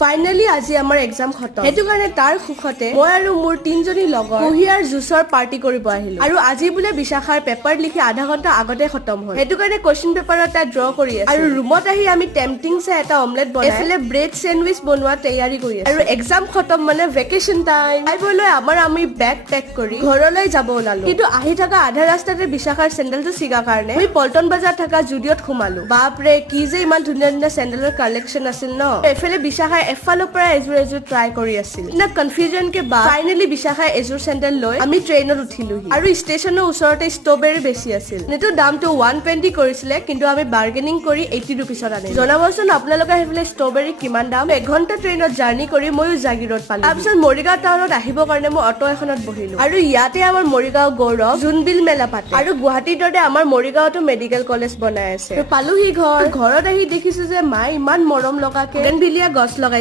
finally আজি আমাৰ exam খতম হেতু কাৰণে তাৰ খুখতে মই আৰু মোৰ তিনজনী লগৰ কুহিয়াৰ জুচৰ পাৰ্টি কৰিব আহিলো আৰু আজি বুলে বিশাখাৰ পেপাৰ লিখি আধা ঘণ্টা আগতে খতম হ'ল হেতু কাৰণে কোৱেশ্চন পেপাৰ এটা ড্ৰ কৰি আছে আৰু ৰুমত আহি আমি টেম্পটিং সে এটা অমলেট বনাই এফালে ব্ৰেড স্যান্ডউইচ বনোৱা তৈয়াৰী কৰি আছো আৰু এক্সাম খতম মানে ভেকেশন টাইম আইবলৈ আমি বেগ পেক কৰি ঘৰলৈ যাব ওলালো কিন্তু আহি থকা আধা ৰাস্তাতে বিশাখাৰ চেন্ডেলটো ছিগা কাৰণে আমি পল্টন বজাৰ থকা জুডিঅত সোমালো বাপৰে কি যে ইমান ধুনীয়া ধুনীয়া চেন্ডেলৰ কালেকচন আছিল ন এফালে বিশাখাই এফালৰ পৰা এজোৰ ট্ৰাই কৰি আছিল না কনফিউজন কে বা ফাইনালি বিশাখাই এজোৰ চেন্ডেল লৈ আমি ট্ৰেইনত উঠিলোহি আৰু ষ্টেচনৰ ওচৰতে ষ্ট্ৰবেৰী বেছি আছিল নেটো দামটো 120 কৰিছিলে কিন্তু আমি বাৰ্গেনিং কৰি 80 रुपीसত আনিলো জনাবচোন আপোনালোকে হেফলে ষ্ট্ৰবেৰী কিমান দাম এঘণ্টা ট্ৰেইনত জাৰ্নি কৰি ময়ো জাগিৰত পালো তাৰপিছত মৰিগাঁও টাউনত আহিবৰ কাৰণে মই অটো এখনত বহিলো আৰু ইয়াতে আমাৰ মৰিগাঁও গৌৰৱ জুনবিল মেলা পাতে আৰু গুৱাহাটীৰ দৰে আমাৰ মৰিগাঁওতো মেডিকেল কলেজ বনাই আছে পালোহি ঘৰত আহি দেখিছো যে মাই ইমান মৰম লগাকে বিলিয়া গছ লগাইছে